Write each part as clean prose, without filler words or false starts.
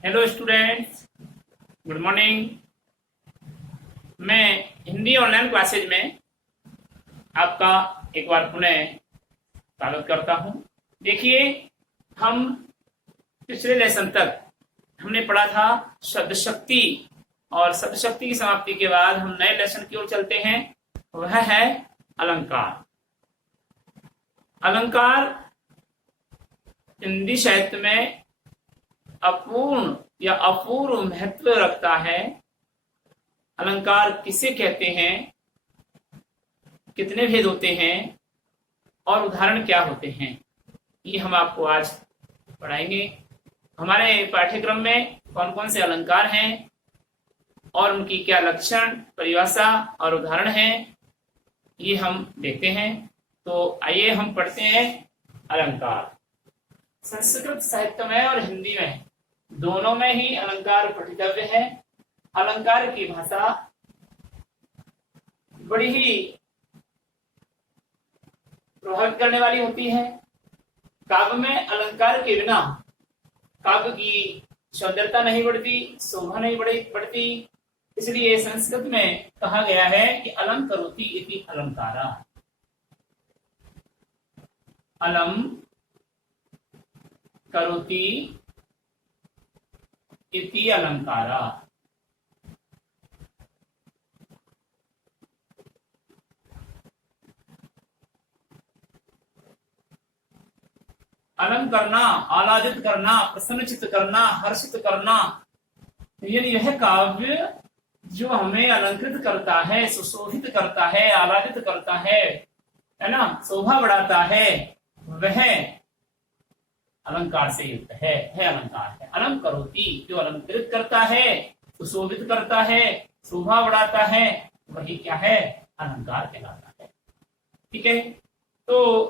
Hello students, good morning. मैं Hindi online classes में आपका एक बार पुनः स्वागत करता हूं। देखिए, हम पिछले लेसन तक हमने पढ़ा था शब्द शक्ति, और शब्द शक्ति की समाप्ति के बाद हम नए लेसन की ओर चलते हैं। वह है अलंकार। अलंकार हिंदी साहित्य में अपूर्ण या अपूर्व महत्व रखता है। अलंकार किसे कहते हैं, कितने भेद होते हैं और उदाहरण क्या होते हैं, ये हम आपको आज पढ़ाएंगे। हमारे पाठ्यक्रम में कौन कौन से अलंकार हैं और उनकी क्या लक्षण, परिभाषा और उदाहरण हैं, ये हम देखते हैं। तो आइए हम पढ़ते हैं अलंकार। संस्कृत साहित्य में और हिंदी में दोनों में ही अलंकार पठितव्य है। अलंकार की भाषा बड़ी ही प्रभावित करने वाली होती है। काव्य में अलंकार के बिना काव्य की सौंदर्यता नहीं बढ़ती, शोभा नहीं बढ़ती। इसलिए संस्कृत में कहा गया है कि अलम करोति इति अलंकारा। अलम करोति इति अलंकारा। अलम करना, आह्लादित करना, प्रसन्नचित करना, हर्षित करना, यानी यह काव्य जो हमें अलंकृत करता है, सुशोभित करता है, आह्लादित करता है ना, शोभा बढ़ाता है, वह अलंकार से युक्त है अलंकार है। अलम करोति, जो अलंकृत करता है, सुशोभित करता है, शोभा बढ़ाता है, वही क्या है, अलंकार कहलाता है। ठीक है, तो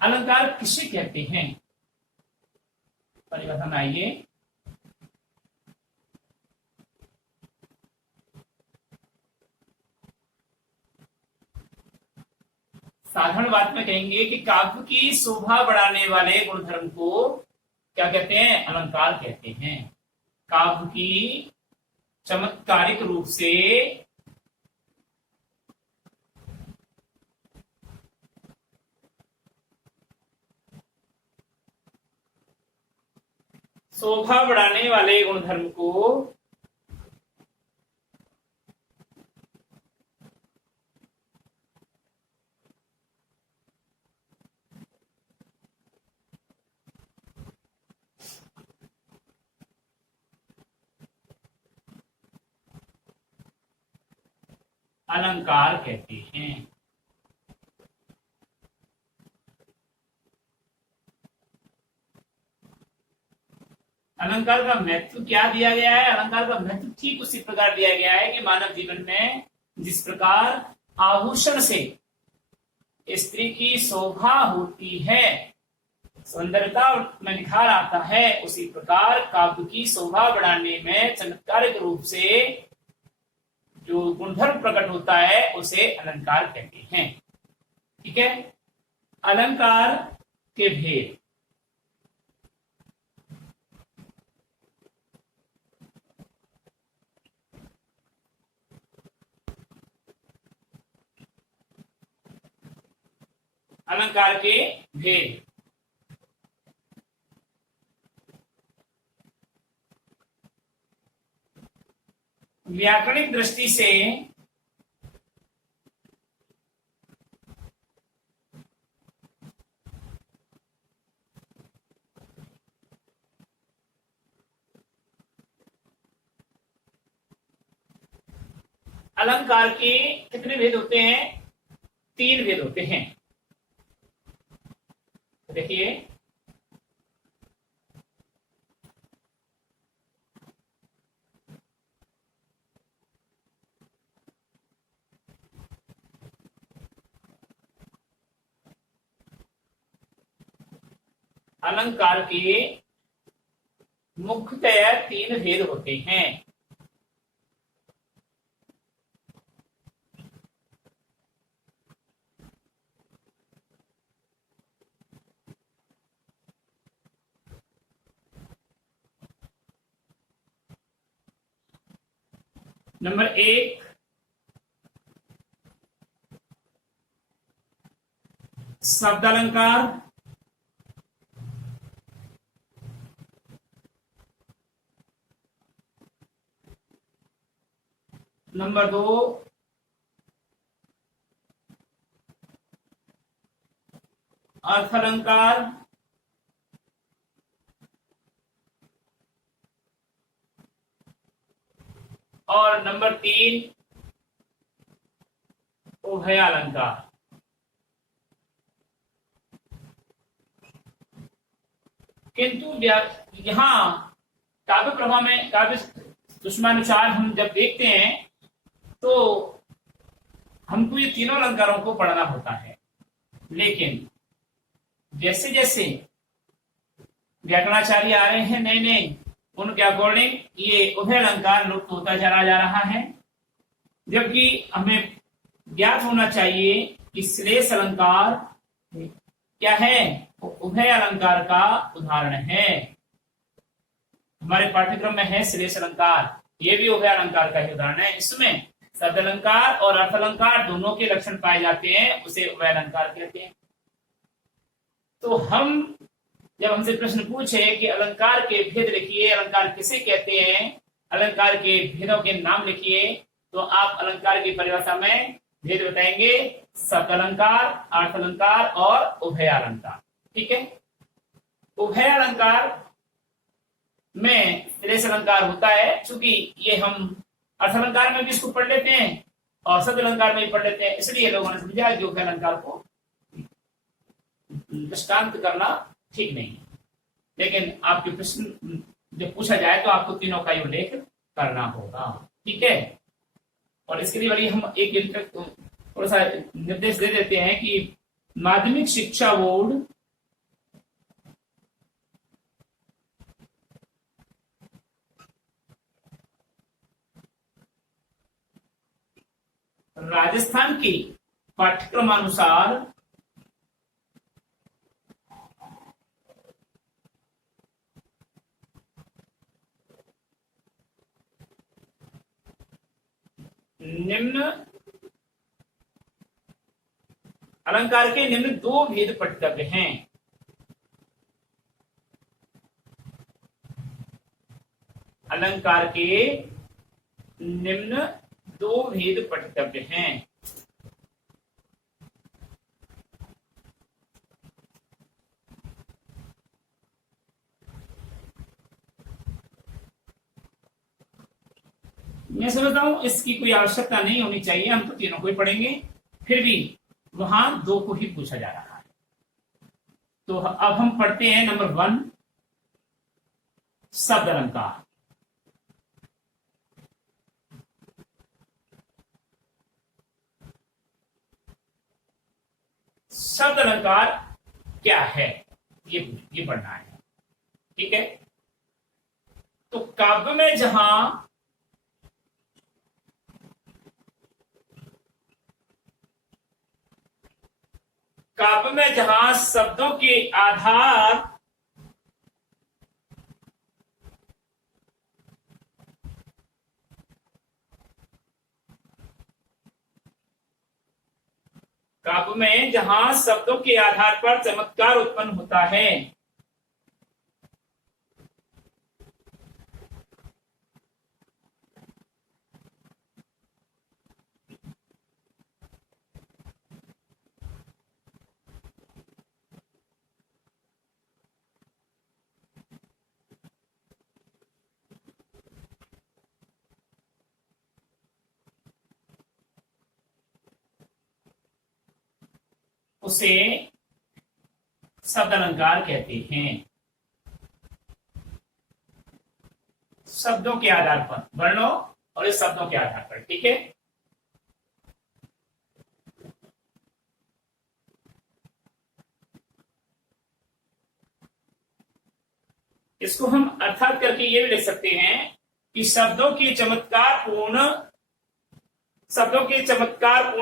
अलंकार किसे कहते हैं, परिभाषा में आइए। साधारण बात में कहेंगे कि काव्य की शोभा बढ़ाने वाले गुणधर्म को क्या कहते हैं, अलंकार कहते हैं। काव्य की चमत्कारिक रूप से शोभा बढ़ाने वाले गुणधर्म को अलंकार कहते हैं। अलंकार का महत्व क्या दिया गया है, अलंकार का महत्व ठीक उसी प्रकार दिया गया है कि मानव जीवन में जिस प्रकार आभूषण से स्त्री की शोभा होती है, सौंदर्यता में निखार आता है, उसी प्रकार काव्य की शोभा बढ़ाने में चमत्कारिक रूप से जो गुणधर्म प्रकट होता है उसे अलंकार कहते हैं। ठीक है, अलंकार के भेद। अलंकार के भेद। व्याकरणिक दृष्टि से अलंकार के कितने भेद होते हैं, 3 भेद होते हैं। देखिए, अलंकार के मुख्यतः 3 भेद होते हैं। नंबर 1 शब्द अलंकार, नंबर 2 अर्थ अलंकार, और नंबर 3 उभय अलंकार। किंतु यहाँ काव्य प्रभा में, काव्य सुषमानुसार हम जब देखते हैं तो हमको ये तीनों अलंकारों को पढ़ना होता है, लेकिन जैसे जैसे व्याकरणाचार्य आ रहे हैं नए नए, उनके अकॉर्डिंग ये उभय अलंकार लुप्त होता चला जा रहा है, जबकि हमें ज्ञात होना चाहिए कि श्लेष अलंकार क्या है, उभय अलंकार का उदाहरण है। हमारे पाठ्यक्रम में है श्लेष अलंकार, ये भी उभय अलंकार का ही उदाहरण है। इसमें शब्द अलंकार और अर्थ अलंकार दोनों के लक्षण पाए जाते हैं, उसे उभय अलंकार कहते हैं। तो हम जब हमसे प्रश्न पूछे कि अलंकार के भेद लिखिए, अलंकार किसे कहते हैं, अलंकार के भेदों के नाम लिखिए, तो आप अलंकार की परिभाषा में भेद बताएंगे, शब्द अलंकार, अर्थ अलंकार और उभय अलंकार। ठीक है, उभय अलंकार में श्लेष अलंकार होता है, चूंकि ये हम अर्थ अलंकार में भी इसको पढ़ लेते हैं और शब्द अलंकार में भी पढ़ लेते हैं, इसलिए लोगों ने समझा कि उभय अलंकार को दृष्टांत करना ठीक नहीं है। लेकिन आपके प्रश्न जब पूछा जाए तो आपको तीनों का उल्लेख करना होगा। ठीक है, और इसके लिए वाली हम एक थोड़ा सा निर्देश दे देते हैं कि माध्यमिक शिक्षा बोर्ड राजस्थान की पाठ्यक्रमानुसार निम्न अलंकार के निम्न 2 भेद पठितव्य हैं। अलंकार के निम्न 2 भेद पठितव्य हैं। मैं समझता हूं इसकी कोई आवश्यकता नहीं होनी चाहिए, हम तो तीनों को ही पढ़ेंगे, फिर भी वहां 2 को ही पूछा जा रहा है। तो अब हम पढ़ते हैं नंबर 1 शब्द अलंकार। शब्द अलंकार क्या है ये पढ़ना है। ठीक है, तो काव्य में जहां शब्दों के आधार काव्य में जहां शब्दों के आधार पर चमत्कार उत्पन्न होता है, उसे शब्द अलंकार कहते हैं। शब्दों के आधार पर, वर्णों और इस शब्दों के आधार पर। ठीक है, इसको हम अर्थात करके ये भी लिख सकते हैं कि शब्दों के चमत्कार पूर्ण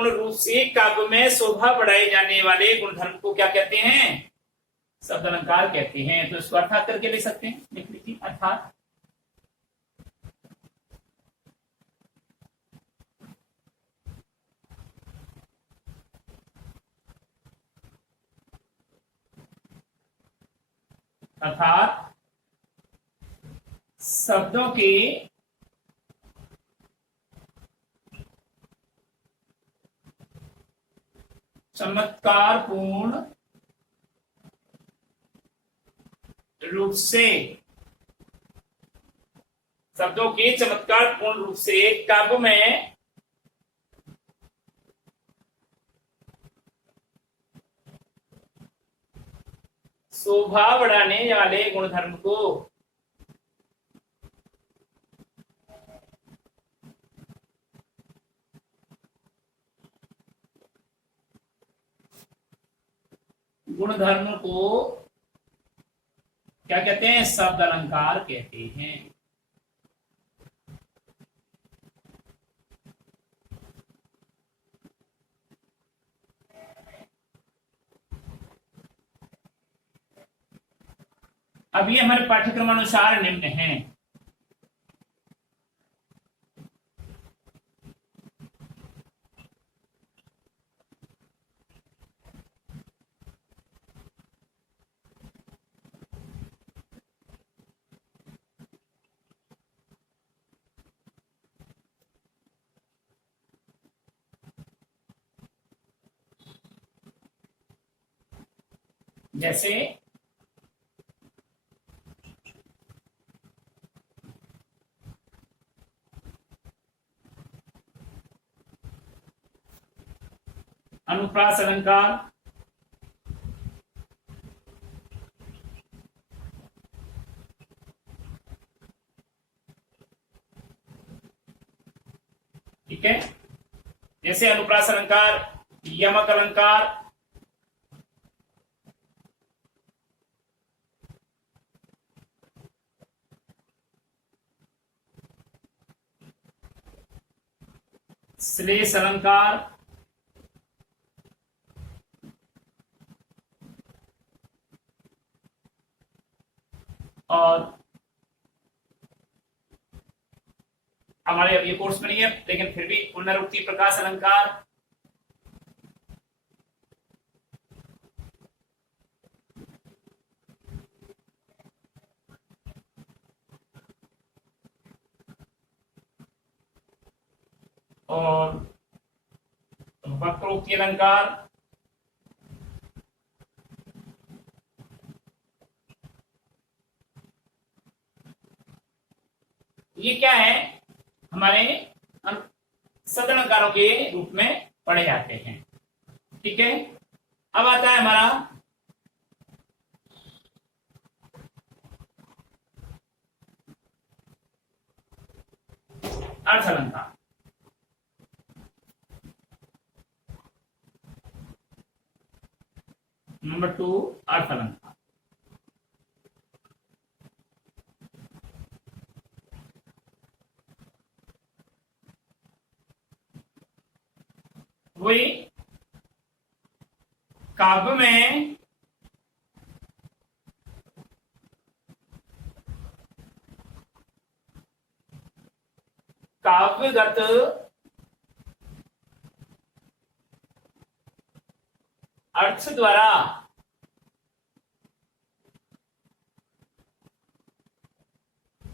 रूप से काव्य में शोभा बढ़ाए जाने वाले गुणधर्म को क्या कहते हैं, शब्द अलंकार कहते हैं। तो इसको अर्थात करके लिख सकते हैं, लिख लीजिए अर्थात। अर्थात शब्दों के चमत्कारपूर्ण रूप से, शब्दों के चमत्कारपूर्ण रूप से काव्य में शोभा बढ़ाने वाले गुणधर्म को क्या कहते हैं? शब्द अलंकार कहते हैं। अब ये हमारे पाठ्यक्रम अनुसार निम्न है। जैसे अनुप्रास अलंकार, ठीक है। जैसे अनुप्रास अलंकार, यमक अलंकार, श्लेष अलंकार, और हमारे अब ये कोर्स में नहीं है लेकिन फिर भी पुनरुक्ति प्रकाश अलंकार, और वक्रोक्ति अलंकार, ये क्या है? हमारे सदलंकारों के रूप में पढ़े जाते हैं। ठीक है। अब आता है हमारा अर्थ अलंकार। नंबर 2, अर्थ अलंकार। वही काव्य में काव्यगत अर्थ द्वारा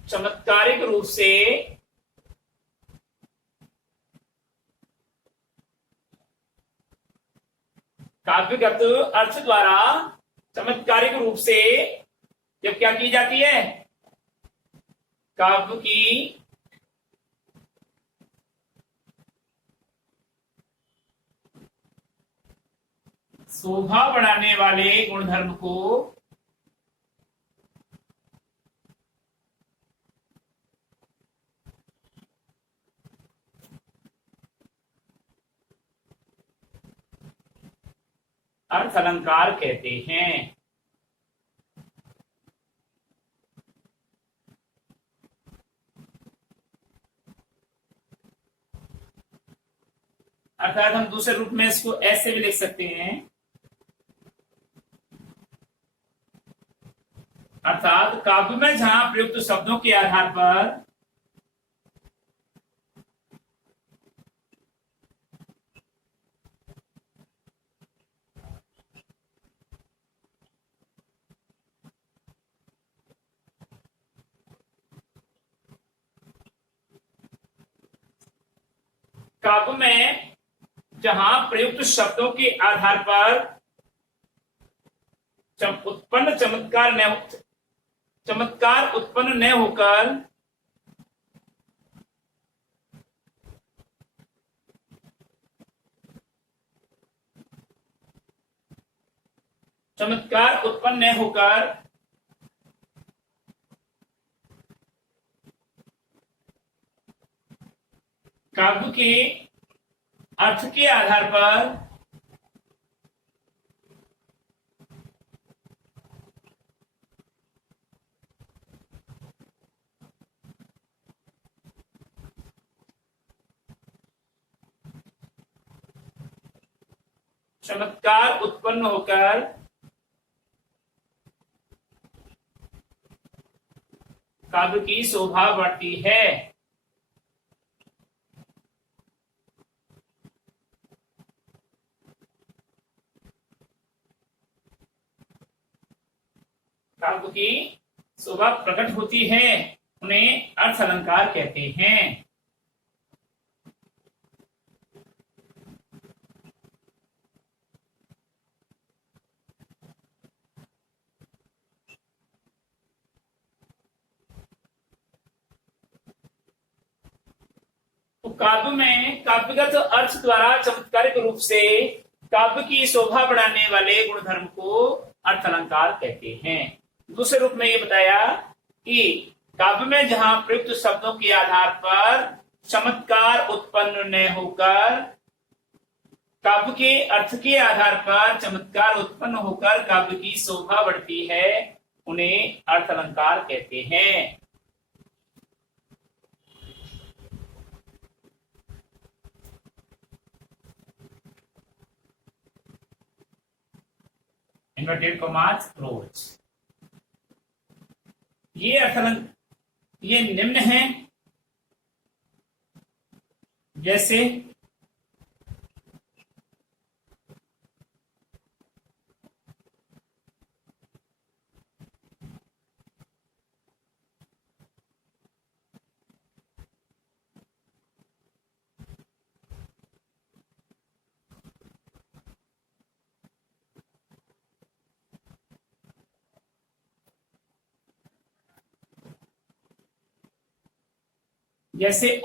चमत्कारिक रूप से काव्यगत अर्थ द्वारा चमत्कारिक रूप से जब क्या की जाती है? काव्य की शोभा बढ़ाने वाले गुणधर्म को अर्थ अलंकार कहते हैं। अर्थात हम दूसरे रूप में इसको ऐसे भी लिख सकते हैं, अर्थात काव्य में जहां प्रयुक्त शब्दों के आधार पर काव्य में जहां प्रयुक्त शब्दों के आधार पर उत्पन्न चमत्कार उत्पन्न न होकर काव्य के अर्थ के आधार पर चमत्कार उत्पन्न होकर काव्य की शोभा बढ़ती है। काव्य की शोभा प्रकट होती है, उन्हें अर्थ अलंकार कहते हैं। तो काव्य में काव्यगत अर्थ द्वारा चमत्कारिक रूप से काव्य की शोभा बढ़ाने वाले गुणधर्म को अर्थ अलंकार कहते हैं। दूसरे रूप में ये बताया कि काव्य में जहां प्रयुक्त शब्दों के आधार पर चमत्कार उत्पन्न न होकर काव्य के अर्थ के आधार पर चमत्कार उत्पन्न होकर काव्य की शोभा बढ़ती है, उन्हें अर्थ अलंकार कहते हैं। Inverted commas close. ये निम्न है, जैसे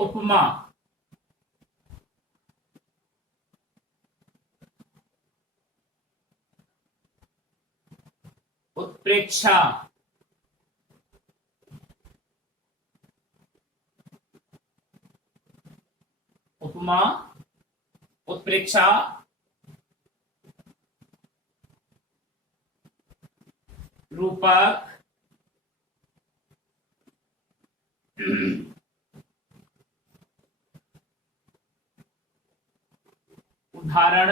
उपमा, उत्प्रेक्षा, उपमा, उत्प्रेक्षा, रूपक, उदाहरण,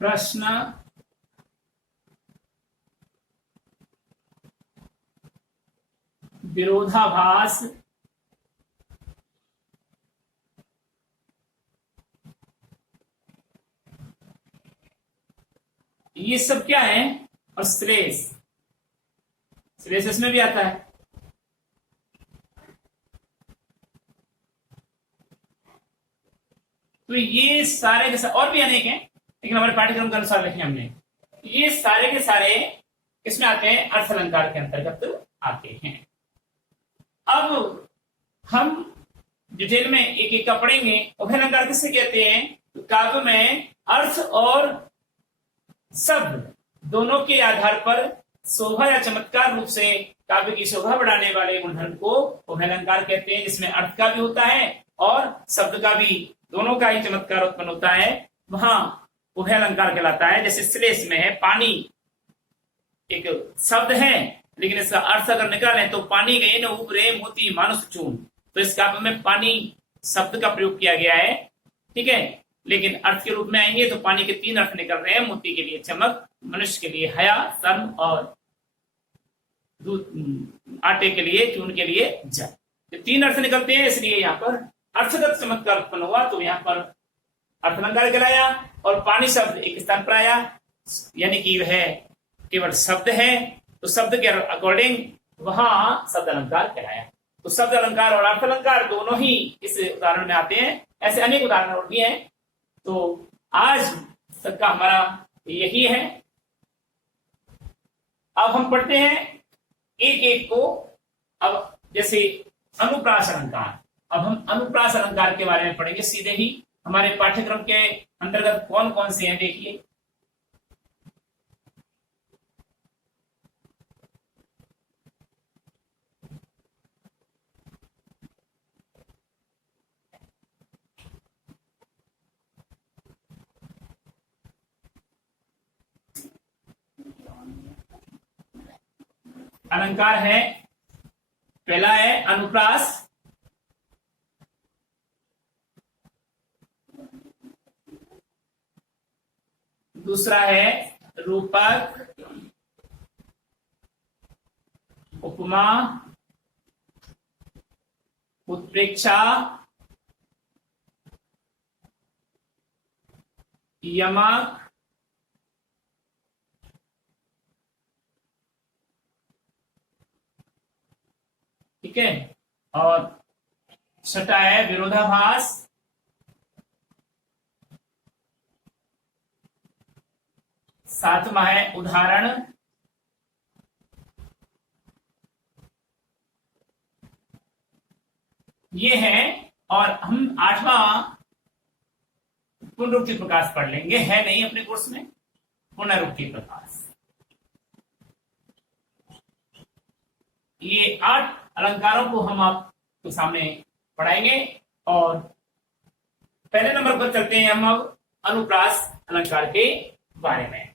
प्रश्न, विरोधाभास, ये सब क्या है? और श्लेष, श्लेष इसमें भी आता है। तो ये सारे के सारे और भी अनेक हैं, लेकिन हमारे पाठ्यक्रम के अनुसार लिखे हमने। ये सारे के सारे किसमें आते हैं? अर्थ अलंकार के अंतर्गत आते हैं। अब हम डिटेल में एक एक का पढ़ेंगे। उभय अलंकार किससे कहते हैं? तो काव्य में अर्थ और शब्द दोनों के आधार पर शोभा या चमत्कार रूप से काव्य की शोभा बढ़ाने वाले गुणधर्म को उभय अलंकार कहते हैं, जिसमें अर्थ का भी होता है और शब्द का भी, दोनों का ही चमत्कार उत्पन्न होता है, वहां उभय अलंकार कहलाता है। जैसे श्लेष में है पानी, एक शब्द है, लेकिन इसका अर्थ अगर निकालें तो पानी गए न उबरे मोती मानुष चून। तो इस काव्य में पानी शब्द का प्रयोग किया गया है, ठीक है, लेकिन अर्थ के रूप में आएंगे तो पानी के 3 अर्थ निकल रहे हैं। मोती के लिए चमक, मनुष्य के लिए हया, शर्म और आटे के लिए, चून के लिए जल। ये तीन अर्थ निकलते हैं, इसलिए यहाँ पर अर्थगत चमत्कार उत्पन्न हुआ, तो यहाँ पर अर्थलंकार कहलाया। और पानी शब्द एक स्थान पर आया, यानी कि वह केवल शब्द है, तो शब्द के अकॉर्डिंग वहां शब्द अलंकार कहलाया। तो शब्द अलंकार और अर्थ अलंकार दोनों ही इस उदाहरण में आते हैं, ऐसे अनेक उदाहरण और भी हैं। तो आज तक का हमारा यही है। अब हम पढ़ते हैं एक एक को। अब जैसे अनुप्रास अलंकार, अब हम अनुप्रास अलंकार के बारे में पढ़ेंगे सीधे ही। हमारे पाठ्यक्रम के अंतर्गत कौन कौन से हैं देखिए। अलंकार है, पहला है अनुप्रास, दूसरा है रूपक, उपमा, उत्प्रेक्षा, यमक, ठीक है। और छठा है विरोधाभास, सातवां है उदाहरण, ये है। और हम आठवां पुनरुक्ति प्रकाश पढ़ लेंगे, है नहीं अपने कोर्स में, पुनरुक्ति प्रकाश। ये 8 अलंकारों को हम आपके सामने पढ़ाएंगे। और पहले नंबर पर चलते हैं हम अब अनुप्रास अलंकार के बारे में।